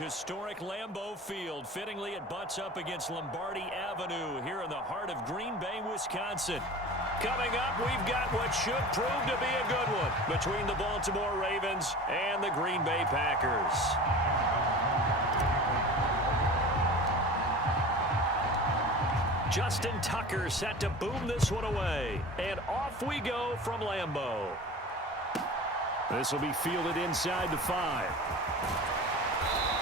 Historic Lambeau Field. Fittingly, it butts up against Lombardi Avenue here in the heart of Green Bay, Wisconsin. Coming up, we've got what should prove to be a good one between the Baltimore Ravens and the Green Bay Packers. Justin Tucker set to boom this one away. And off we go from Lambeau. This will be fielded inside the 5.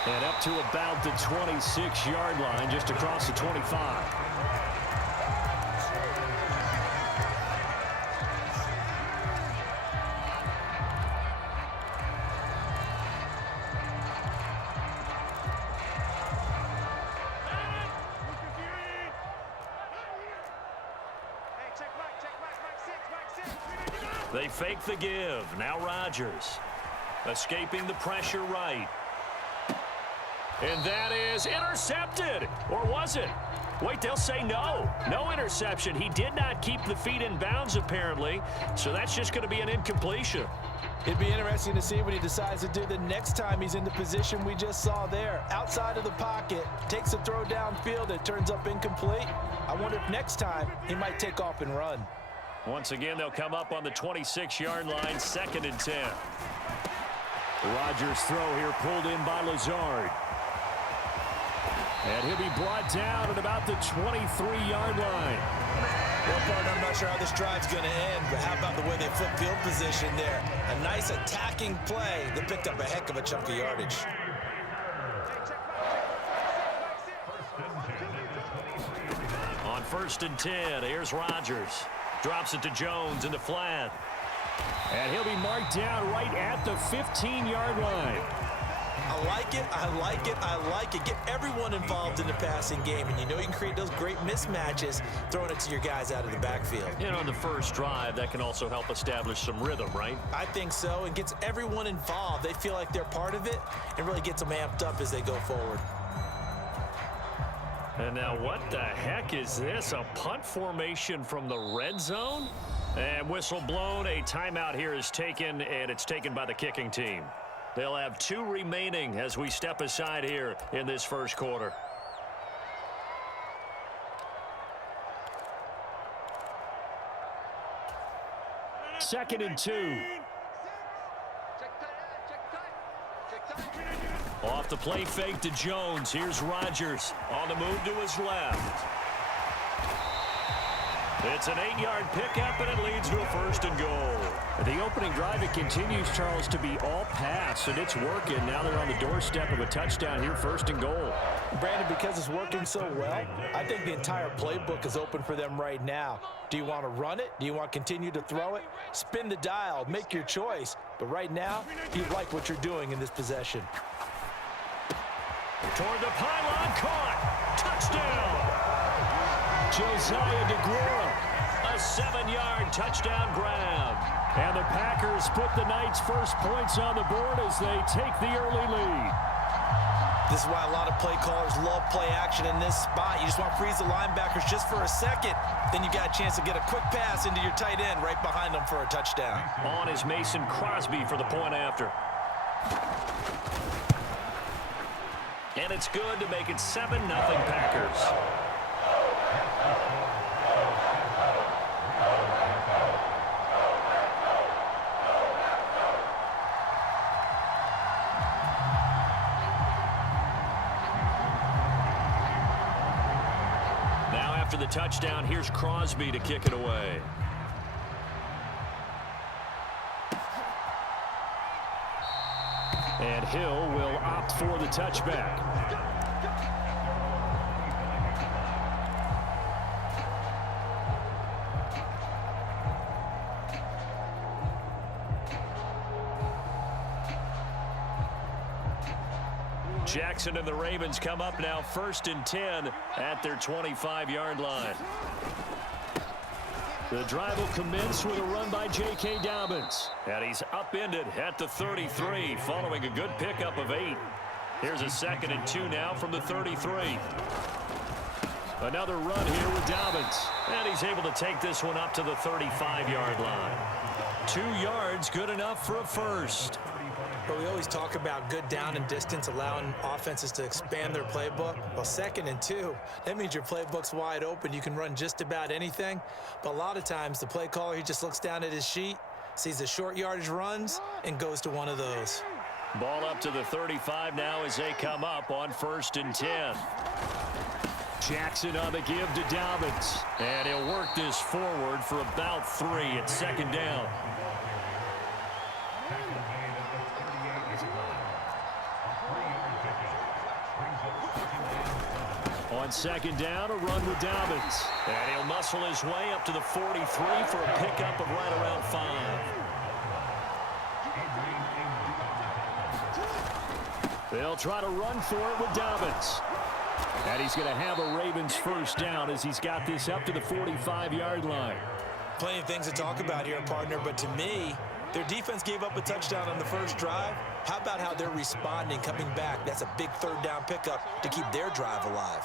And up to about the 26-yard line, just across the 25. They fake the give. Now Rodgers. Escaping the pressure right. And that is intercepted. Or was it? Wait, they'll say no. No interception. He did not keep the feet in bounds, apparently. So that's just going to be an incompletion. It'd be interesting to see what he decides to do the next time he's in the position we just saw there. Outside of the pocket, takes a throw downfield, it turns up incomplete. I wonder if next time he might take off and run. Once again, they'll come up on the 26-yard line, 2nd and 10. Rodgers' throw here pulled in by Lazard. And he'll be brought down at about the 23-yard line. Well, partner, I'm not sure how this drive's going to end, but how about the way they flip field position there? A nice attacking play that picked up a heck of a chunk of yardage. On 1st and 10, here's Rodgers. Drops it to Jones in the flat. And he'll be marked down right at the 15-yard line. I like it, I like it, I like it. Get everyone involved in the passing game, and you know you can create those great mismatches throwing it to your guys out of the backfield. And on the first drive, that can also help establish some rhythm, right? I think so. It gets everyone involved. They feel like they're part of it and really gets them amped up as they go forward. And now what the heck is this? A punt formation from the red zone? And whistle blown. A timeout here is taken, and it's taken by the kicking team. They'll have 2 remaining as we step aside here in this first quarter. Second and 2. Off the play fake to Jones. Here's Rodgers on the move to his left. It's an 8-yard pickup, and it leads to a 1st and goal. The opening drive, it continues, Charles, to be all pass, and it's working. Now they're on the doorstep of a touchdown here, 1st and goal. Brandon, because it's working so well, I think the entire playbook is open for them right now. Do you want to run it? Do you want to continue to throw it? Spin the dial, make your choice. But right now, you like what you're doing in this possession. Toward the pylon, caught. Touchdown. Josiah DeGuara, a 7-yard touchdown grab. And the Packers put the Knights' first points on the board as they take the early lead. This is why a lot of play callers love play action in this spot. You just want to freeze the linebackers just for a second. Then you got a chance to get a quick pass into your tight end right behind them for a touchdown. On is Mason Crosby for the point after. And it's good to make it 7-0 Packers. Now after the touchdown, here's Crosby to kick it away. And Hill will opt for the touchback. Jackson and the Ravens come up now 1st and 10 at their 25-yard line. The drive will commence with a run by J.K. Dobbins. And he's upended at the 33 following a good pickup of 8. Here's a 2nd and 2 now from the 33. Another run here with Dobbins. And he's able to take this one up to the 35-yard line. 2 yards, good enough for a first. But we always talk about good down and distance, allowing offenses to expand their playbook. Well, 2nd and 2, that means your playbook's wide open. You can run just about anything. But a lot of times, the play caller, he just looks down at his sheet, sees the short yardage runs, and goes to one of those. Ball up to the 35 now as they come up on 1st and 10. Jackson on the give to Dobbins. And he'll work this forward for about 3 at 2nd down. On 2nd down, a run with Dobbins. And he'll muscle his way up to the 43 for a pickup of right around 5. They'll try to run for it with Dobbins. And he's going to have a Ravens 1st down as he's got this up to the 45-yard line. Plenty of things to talk about here, partner, but to me, their defense gave up a touchdown on the first drive. How about how they're responding, coming back? That's a big 3rd down pickup to keep their drive alive.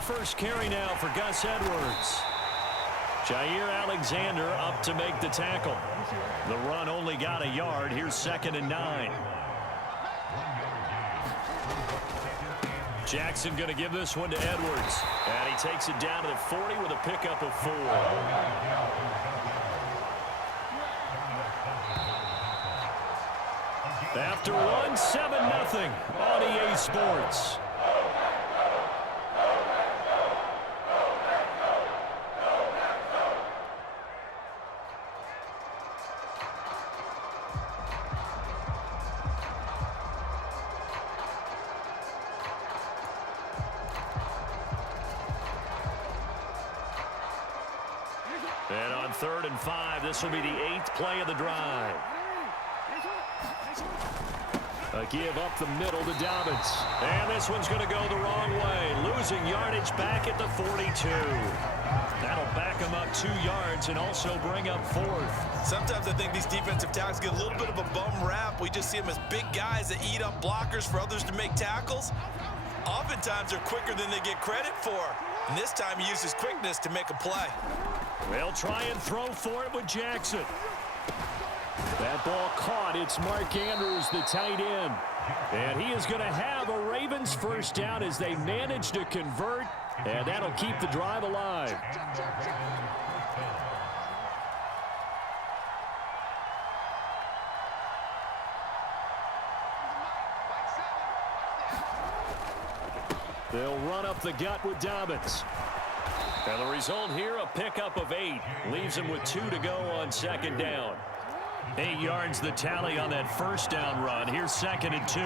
First carry now for Gus Edwards. Jair Alexander up to make the tackle. The run only got a yard. Here's 2nd and 9. Jackson going to give this one to Edwards. And he takes it down to the 40 with a pickup of 4. After one, 7-0 on EA Sports. And on 3rd and 5, this will be the 8th play of the drive. A give up the middle to Dobbins. And this one's going to go the wrong way. Losing yardage back at the 42. That'll back him up 2 yards and also bring up 4th. Sometimes I think these defensive tackles get a little bit of a bum rap. We just see them as big guys that eat up blockers for others to make tackles. Oftentimes they're quicker than they get credit for. And this time he uses quickness to make a play. They'll try and throw for it with Jackson. That ball caught. It's Mark Andrews, the tight end. And he is going to have a Ravens 1st down as they manage to convert. And that'll keep the drive alive. They'll run up the gut with Dobbins. And the result here, a pickup of 8. Leaves him with 2 to go on 2nd down. 8 yards the tally on that 1st down run. Here's 2nd and 2.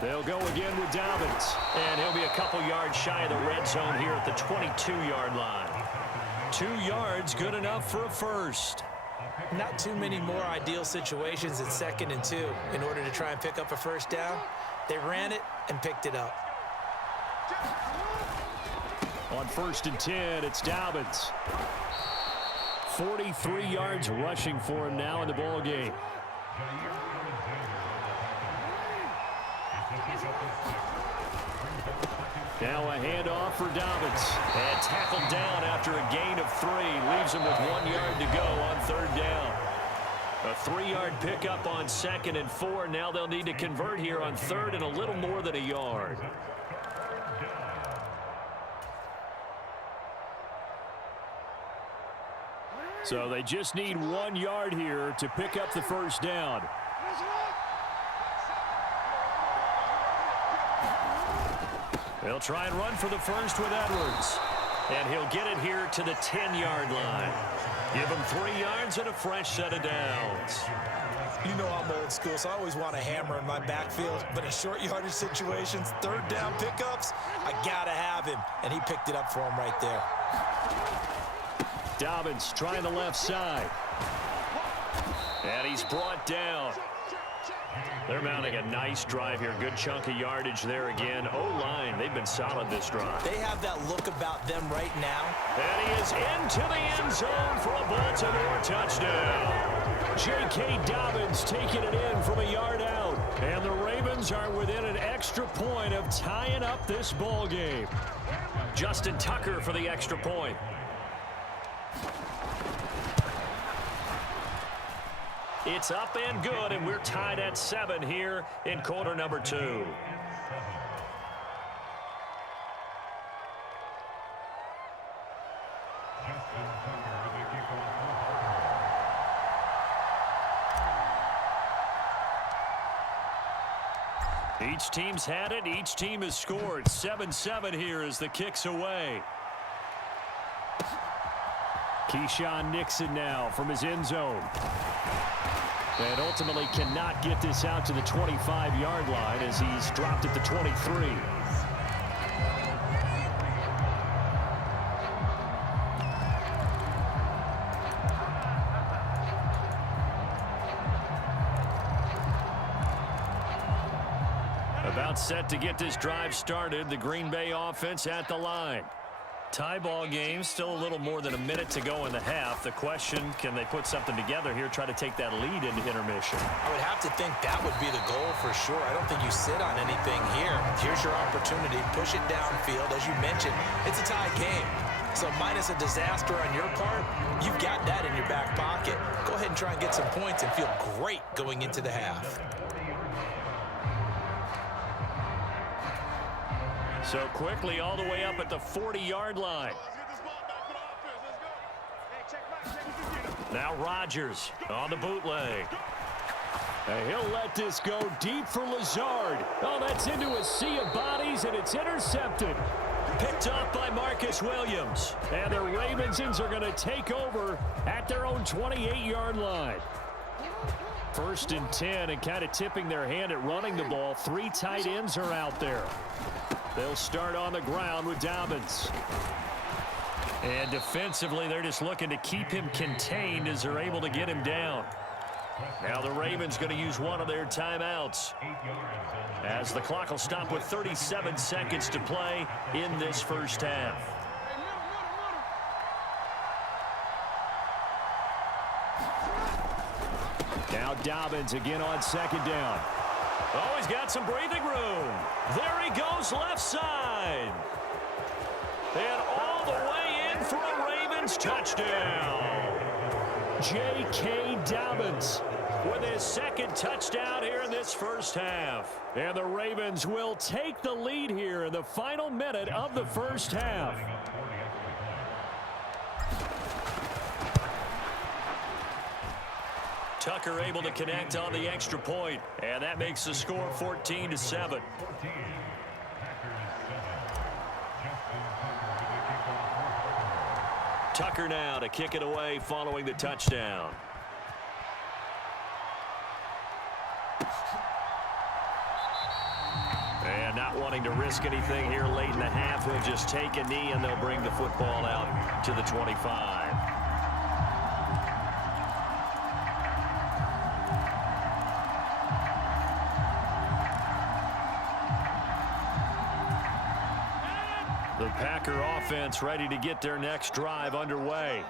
They'll go again with Dobbins. And he'll be a couple yards shy of the red zone here at the 22-yard line. 2 yards, good enough for a 1st. Not too many more ideal situations at 2nd and 2 in order to try and pick up a 1st down. They ran it and picked it up. On 1st and 10, it's Dobbins. 43 yards rushing for him now in the ball game. Now a handoff for Dobbins. And tackled down after a gain of 3. Leaves him with 1 yard to go on 3rd down. A 3-yard pickup on 2nd and 4. Now they'll need to convert here on 3rd and a little more than a yard. So they just need 1 yard here to pick up the 1st down. They'll try and run for the 1st with Edwards. And he'll get it here to the 10-yard line. Give him 3 yards and a fresh set of downs. You know I'm old school, so I always want a hammer in my backfield. But in short yardage situations, 3rd down pickups, I got to have him. And he picked it up for him right there. Dobbins trying the left side. And he's brought down. They're mounting a nice drive here. Good chunk of yardage there again. O-line, they've been solid this drive. They have that look about them right now. And he is into the end zone for a Baltimore touchdown. J.K. Dobbins taking it in from a yard out. And the Ravens are within an extra point of tying up this ball game. Justin Tucker for the extra point. It's up and good, and we're tied at 7 here in quarter number 2. Each team's had it. Each team has scored. 7-7 here as the kick's away. Keyshawn Nixon now from his end zone. And ultimately cannot get this out to the 25-yard line as he's dropped at the 23. About set to get this drive started. The Green Bay offense at the line. Tie ball game, still a little more than a minute to go in the half. The question, can they put something together here, try to take that lead into intermission? I would have to think that would be the goal for sure. I don't think you sit on anything here. Here's your opportunity. Push it downfield. As you mentioned, it's a tie game. So minus a disaster on your part, you've got that in your back pocket. Go ahead and try and get some points and feel great going into the half. So quickly all the way up at the 40-yard line. Now Rodgers on the bootleg. And he'll let this go deep for Lazard. Oh, that's into a sea of bodies, and it's intercepted. Picked off by Marcus Williams. And the Ravensons are going to take over at their own 28-yard line. 1st and 10, and kind of tipping their hand at running the ball. 3 tight ends are out there. They'll start on the ground with Dobbins. And defensively, they're just looking to keep him contained as they're able to get him down. Now the Ravens going to use one of their timeouts, as the clock will stop with 37 seconds to play in this first half. Now Dobbins again on 2nd down. Oh, he's got some breathing room. There he goes left side. And all the way in for a Ravens touchdown. J.K. Dobbins with his 2nd touchdown here in this first half. And the Ravens will take the lead here in the final minute of the first half. Tucker able to connect on the extra point, and that makes the score 14-7. Tucker now to kick it away following the touchdown. And not wanting to risk anything here late in the half, he'll just take a knee and they'll bring the football out to the 25. The Packer offense ready to get their next drive underway.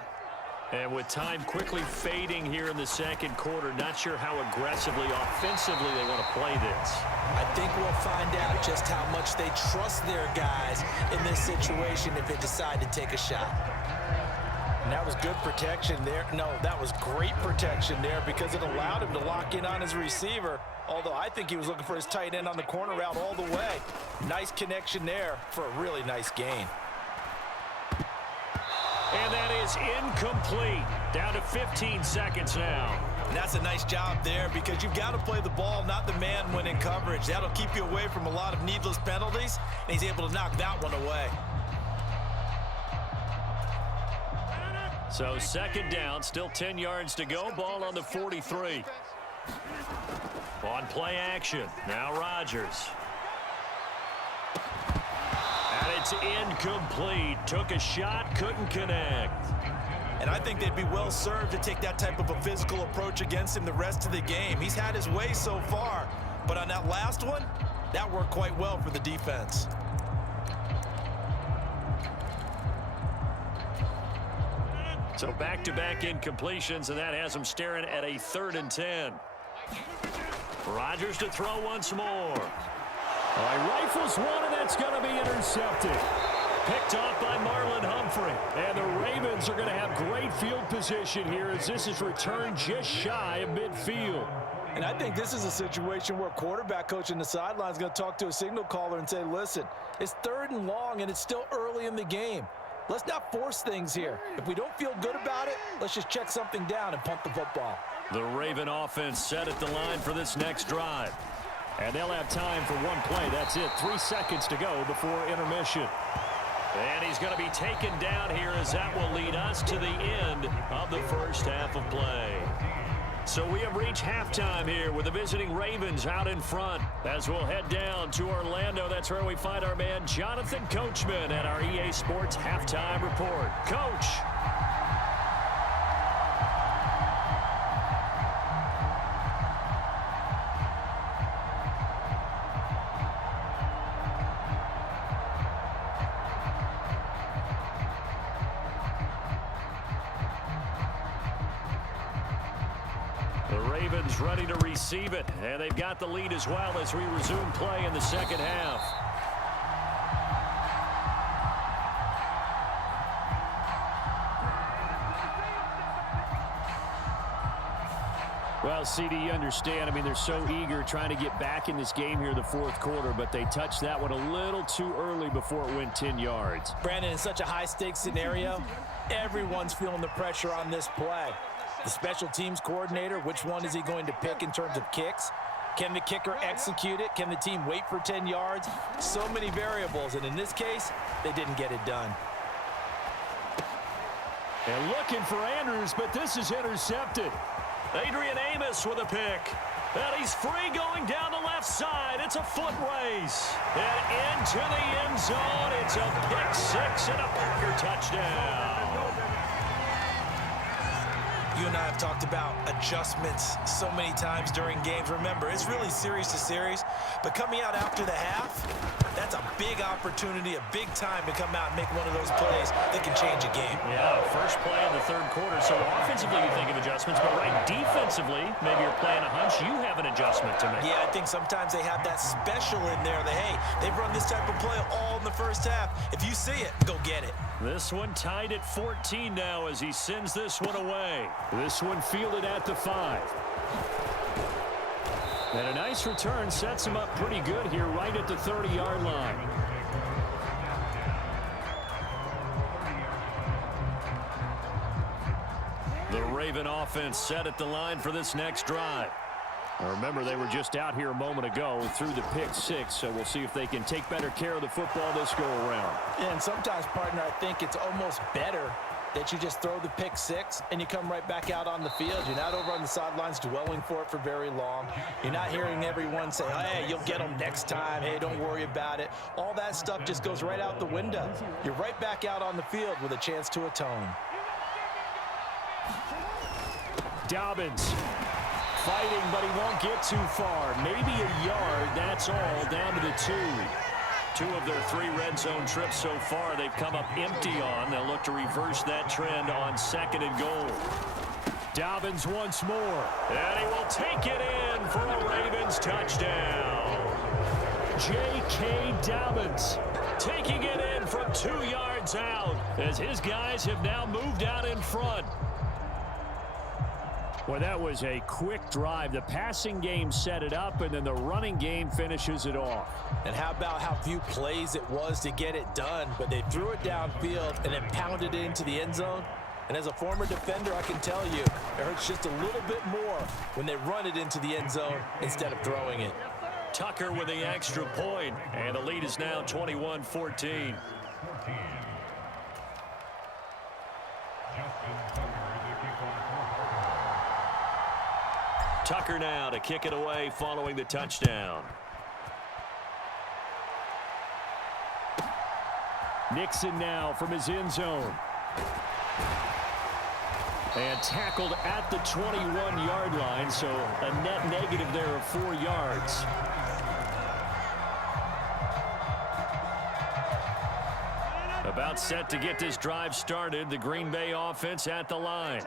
And with time quickly fading here in the 2nd quarter, not sure how aggressively, offensively they want to play this. I think we'll find out just how much they trust their guys in this situation if they decide to take a shot. And that was good protection there. No, that was great protection there because it allowed him to lock in on his receiver. Although I think he was looking for his tight end on the corner route all the way. Nice connection there for a really nice gain. And that is incomplete. Down to 15 seconds now. And that's a nice job there because you've got to play the ball, not the man when in coverage. That'll keep you away from a lot of needless penalties, and he's able to knock that one away. So 2nd down, still 10 yards to go. Ball on the 43. On play action. Now Rodgers. And it's incomplete. Took a shot, couldn't connect. And I think they'd be well served to take that type of a physical approach against him the rest of the game. He's had his way so far, but on that last one, that worked quite well for the defense. So back-to-back incompletions, and that has them staring at a 3rd and 10. Rodgers to throw once more. All right, rifles one, and that's going to be intercepted. Picked off by Marlon Humphrey. And the Ravens are going to have great field position here as this is returned just shy of midfield. And I think this is a situation where quarterback coach in the sideline is going to talk to a signal caller and say, listen, it's 3rd and long, and it's still early in the game. Let's not force things here. If we don't feel good about it, let's just check something down and punt the football. The Raven offense set at the line for this next drive. And they'll have time for one play. That's it. 3 seconds to go before intermission. And he's going to be taken down here as that will lead us to the end of the first half of play. So we have reached halftime here with the visiting Ravens out in front. As we'll head down to Orlando, that's where we find our man Jonathan Coachman at our EA Sports Halftime Report. Coach. The Ravens ready to receive it, and they've got the lead as well as we resume play in the second half. Well, CD, you understand. I mean, they're so eager trying to get back in this game here in the 4th quarter, but they touched that one a little too early before it went 10 yards. Brandon, in such a high-stakes scenario, everyone's feeling the pressure on this play. The special teams coordinator, which one is he going to pick in terms of kicks? Can the kicker execute it? Can the team wait for 10 yards? So many variables, and in this case, they didn't get it done. And looking for Andrews, but this is intercepted. Adrian Amos with a pick. And he's free going down the left side. It's a foot race. And into the end zone. It's a pick 6 and a Packer touchdown. You and I have talked about adjustments so many times during games. Remember, it's really series to series, but coming out after the half, that's a big opportunity, a big time to come out and make one of those plays that can change a game. Yeah, first play in the 3rd quarter. So offensively, you think of adjustments, but right defensively, maybe you're playing a hunch. You have an adjustment to make. Yeah, I think sometimes they have that special in there that, hey, they've run this type of play all in the first half. If you see it, go get it. This one tied at 14 now as he sends this one away. This one fielded at the 5. And a nice return sets him up pretty good here right at the 30-yard line. The Raven offense set at the line for this next drive. Now remember, they were just out here a moment ago through the pick 6, so we'll see if they can take better care of the football this go-around. Yeah, and sometimes, partner, I think it's almost better that you just throw the pick 6 and you come right back out on the field. You're not over on the sidelines dwelling for it for very long. You're not hearing everyone say, hey, you'll get them next time. Hey, don't worry about it. All that stuff just goes right out the window. You're right back out on the field with a chance to atone. Dobbins fighting, but he won't get too far. Maybe a yard, that's all, down to the 2. 2 of their 3 red zone trips so far they've come up empty on. They'll look to reverse that trend on 2nd and goal. Dobbins once more. And he will take it in for a Ravens touchdown. J.K. Dobbins taking it in from 2 yards out as his guys have now moved out in front. Well, that was a quick drive. The passing game set it up, and then the running game finishes it off. And how about how few plays it was to get it done, but they threw it downfield and then pounded it into the end zone. And as a former defender, I can tell you, it hurts just a little bit more when they run it into the end zone instead of throwing it. Tucker with the extra point, and the lead is now 21-14. Tucker now to kick it away following the touchdown. Nixon now from his end zone. And tackled at the 21-yard line, so a net negative there of 4 yards. About set to get this drive started. The Green Bay offense at the line.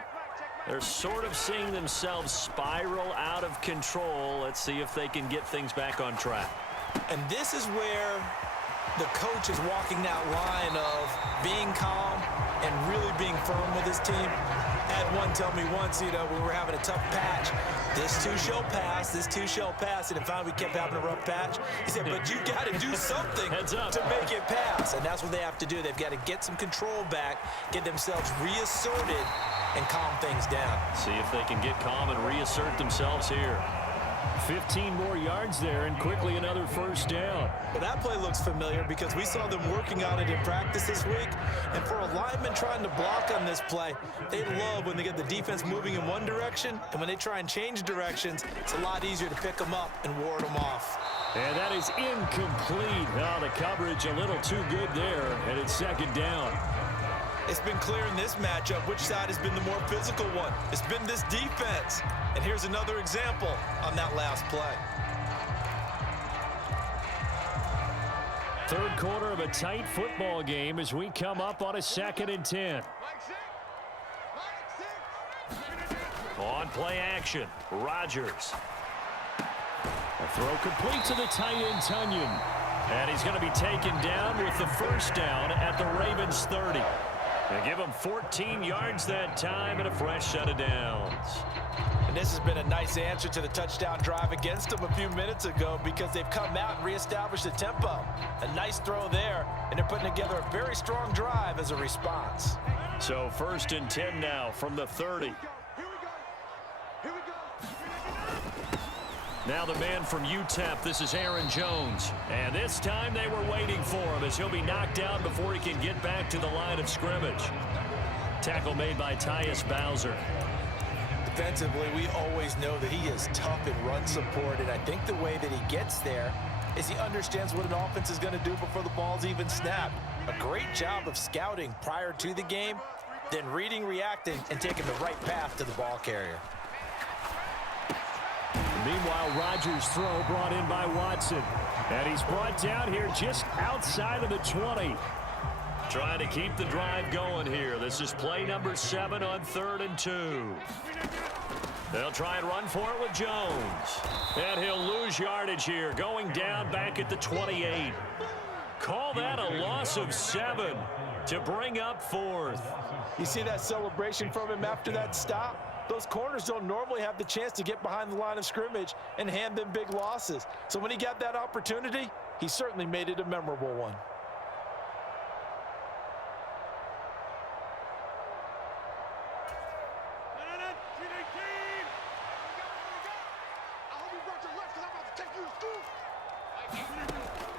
They're sort of seeing themselves spiral out of control. Let's see if they can get things back on track. And this is where the coach is walking that line of being calm and really being firm with his team. I had one tell me once, when we were having a tough patch, this too shall pass, this too shall pass, and finally we kept having a rough patch. He said, but you got to do something to make it pass, and that's what they have to do. They've got to get some control back, get themselves reasserted, and calm things down. See if they can get calm and reassert themselves here. 15 more yards there, and quickly another first down. Well, that play looks familiar because we saw them working on it in practice this week. And for a lineman trying to block on this play, they love when they get the defense moving in one direction. And when they try and change directions, it's a lot easier to pick them up and ward them off. And that is incomplete. Now the coverage a little too good there, and it's second down. It's been clear in this matchup which side has been the more physical one. It's been this defense. And here's another example on that last play. Third quarter of a tight football game as we come up on a 2nd and 10. On play action, Rodgers. A throw complete to the tight end, Tunyon. And he's going to be taken down with the first down at the Ravens 30. They give him 14 yards that time and a fresh set of downs. And this has been a nice answer to the touchdown drive against them a few minutes ago because they've come out and reestablished the tempo. A nice throw there, and they're putting together a very strong drive as a response. So 1st and 10 now from the 30. Now the man from UTEP, this is Aaron Jones. And this time they were waiting for him as he'll be knocked down before he can get back to the line of scrimmage. Tackle made by Tyus Bowser. Defensively, we always know that he is tough in run support, and I think the way that he gets there is he understands what an offense is going to do before the ball's even snapped. A great job of scouting prior to the game, then reading, reacting, and taking the right path to the ball carrier. Meanwhile, Rodgers' throw brought in by Watson. And he's brought down here just outside of the 20. Trying to keep the drive going here. This is play number 7 on 3rd and 2. They'll try and run for it with Jones. And he'll lose yardage here, going down back at the 28. Call that a loss of 7 to bring up 4th. You see that celebration from him after that stop? Those corners don't normally have the chance to get behind the line of scrimmage and hand them big losses. So when he got that opportunity, he certainly made it a memorable one.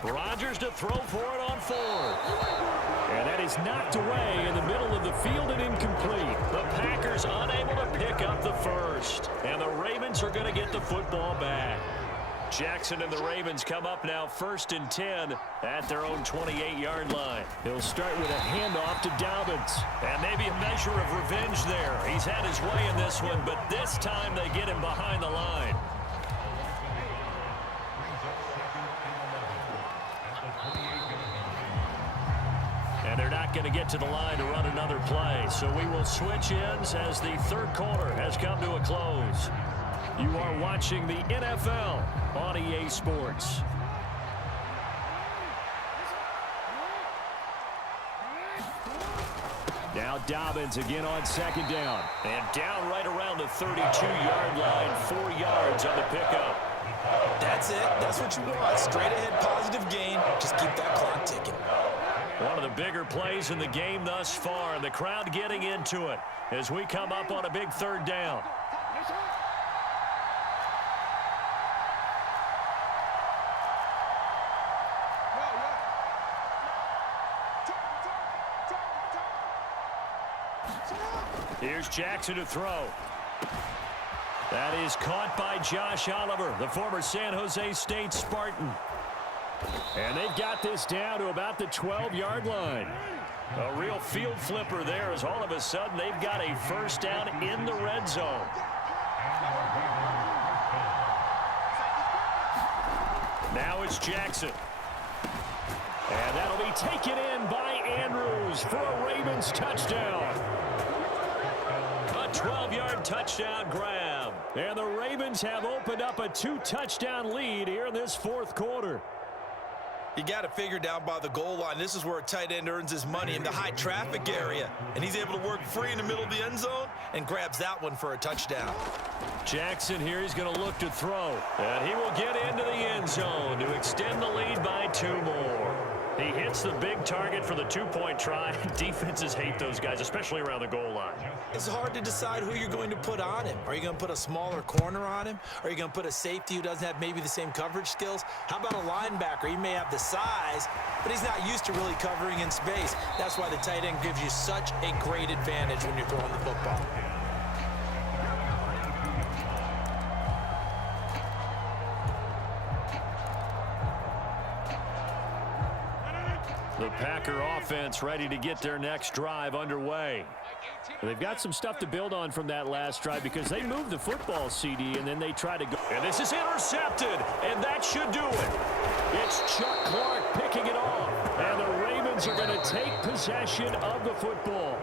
Rodgers to throw for it on 4th. And that is knocked away in the middle of the field and incomplete. The Packers unable to pick up the first. And the Ravens are going to get the football back. Jackson and the Ravens come up now 1st and 10 at their own 28-yard line. He'll start with a handoff to Dobbins. And maybe a measure of revenge there. He's had his way in this one, but this time they get him behind the line. And they're not going to get to the line to run another play. So we will switch ends as the third quarter has come to a close. You are watching the NFL on EA Sports. Now Dobbins again on 2nd down. And down right around the 32-yard line, 4 yards on the pickup. That's it. That's what you want. Straight ahead positive gain. Just keep that clock ticking. One of the bigger plays in the game thus far, and the crowd getting into it as we come up on a big 3rd down. Here's Jackson to throw. That is caught by Josh Oliver, the former San Jose State Spartan. And they've got this down to about the 12-yard line. A real field flipper there as all of a sudden they've got a first down in the red zone. Now it's Jackson. And that'll be taken in by Andrews for a Ravens touchdown. A 12-yard touchdown grab. And the Ravens have opened up a 2-touchdown lead here in this fourth quarter. You got to figure down by the goal line. This is where a tight end earns his money, in the high traffic area. And he's able to work free in the middle of the end zone and grabs that one for a touchdown. Jackson here, he's going to look to throw. And he will get into the end zone to extend the lead by 2 more. He hits the big target for the 2-point try. Defenses hate those guys, especially around the goal line. It's hard to decide who you're going to put on him. Are you going to put a smaller corner on him? Are you going to put a safety who doesn't have maybe the same coverage skills? How about a linebacker? He may have the size, but he's not used to really covering in space. That's why the tight end gives you such a great advantage when you're throwing the football. The Packer offense ready to get their next drive underway. They've got some stuff to build on from that last drive because they moved the football, CD, and then they try to go. And this is intercepted, and that should do it. It's Chuck Clark picking it off, and the Ravens are going to take possession of the football.